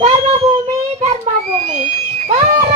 धर्मभूमि धर्मभूमि। भारत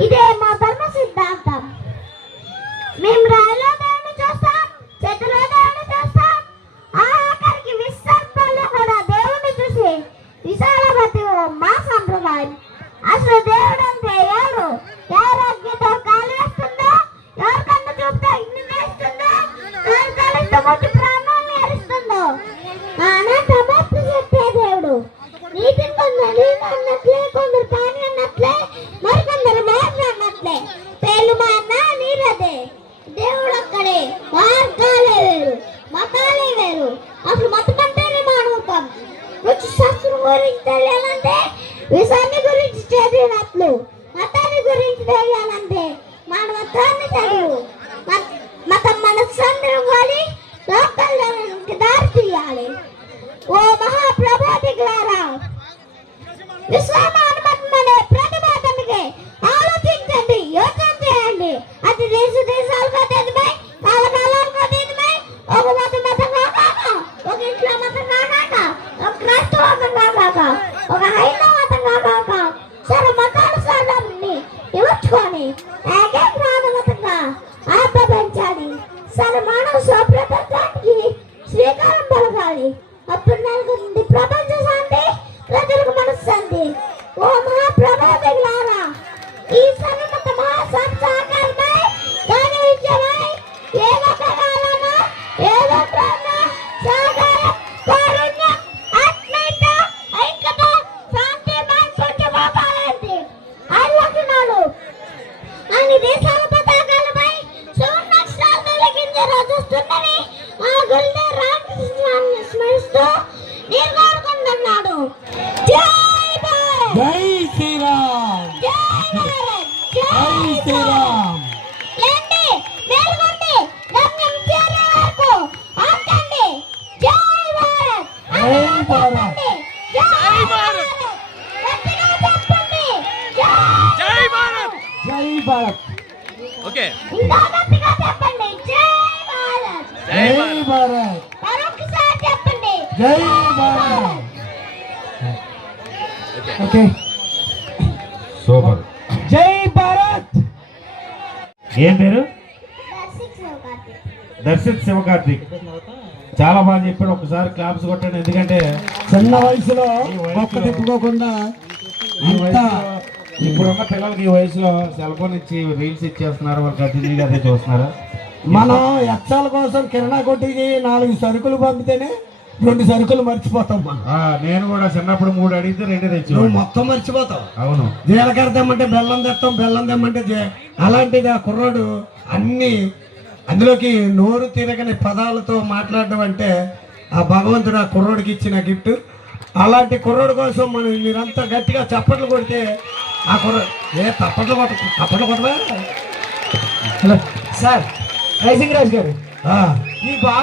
ఇదే మా ధర్మ సిద్ధాంతం. మేము మానవత్వాన్ని చదువు మత- మతం మనస్సందరం కొని లోకల్లోకి దారి తీయాలి. ఓ మహాప్రబోధికులారా విశ్వమానమతం అనే శ్రీకారం అప్పుడు నెలకొంది ప్రపంచ శాంతి ప్రజలకు మనశ్శాంతి ఓ మహాప్రభోదిలారా ఈ సన్నిమత మహాసంసాకరమై దాని విజయమై ఏదో ప్రకారన ఏదో ప్రేమ సాగర కారుణ్యం ఆత్మీయత ఐక్యత శాంతి మాన్సోటి బాబాలంటి ఆ లక్షణాలు. అన్ని దేశాల పతాకాలపై స్మరిస్తూ జై భారత్ జై శ్రీరామ్. జై భారత్ జై భారత్ శ్రీరామ్ జై భారత్. జై భారత్. జై భారత్. గట్టిగా చెప్పండి. జై జై భారత్. జై భారత్. ఓకే. ఇంకా గట్టిగా చెప్పండి. జై భారత్. జై జై భారత్. భారత్. మరొకసారి చెప్పండి జై భారత్ ఓకే సూపర్ జై భారత్ ఏం పేరు. దర్శిత్ శివకార్తిక్. చాలా బాగా చెప్పాడు. ఒకసారి క్లాప్స్ కొట్టండి. ఎందుకంటే చిన్న వయసులో మొక్క తిప్పుకోకుండా ఇప్పుడున్న పిల్లలకి ఈ వయసులో సెల్ ఫోన్ ఇచ్చి రీల్స్ ఇచ్చేస్తున్నారు. వాళ్ళు కంటిన్యూగా అదే చూస్తున్నారు? మనం ఎచ్చాల కోసం కిరాణా కొట్టికి నాలుగు సరుకులు పంపితేనే రెండు సరుకులు మర్చిపోతాం మనం. ఆ, నేను కూడా చిన్నప్పుడు మూడు అడిగితే రెండు నువ్వు తెచ్చేవాడు మొత్తం మర్చిపోతావు. అవును. జీలకర్ర తెమ్మంటే బెల్లం తెస్తాం బెల్లం తెమ్మంటే అలాంటిది ఆ కుర్రాడు అన్ని అందులోకి నోరు తిరగని పదాలతో మాట్లాడడం అంటే ఆ భగవంతుడు ఆ కుర్రోడికి ఇచ్చిన గిఫ్ట్. అలాంటి కుర్రోడు కోసం మనం మీరంతా గట్టిగా చప్పట్లు కొడితే ఆ కుర్రోడు ఏ తప్పట్లు కొట్ట తప్పట్లు కొట్టవా? సార్ రైసింగ్ రాజు గారు. ఈ బాబు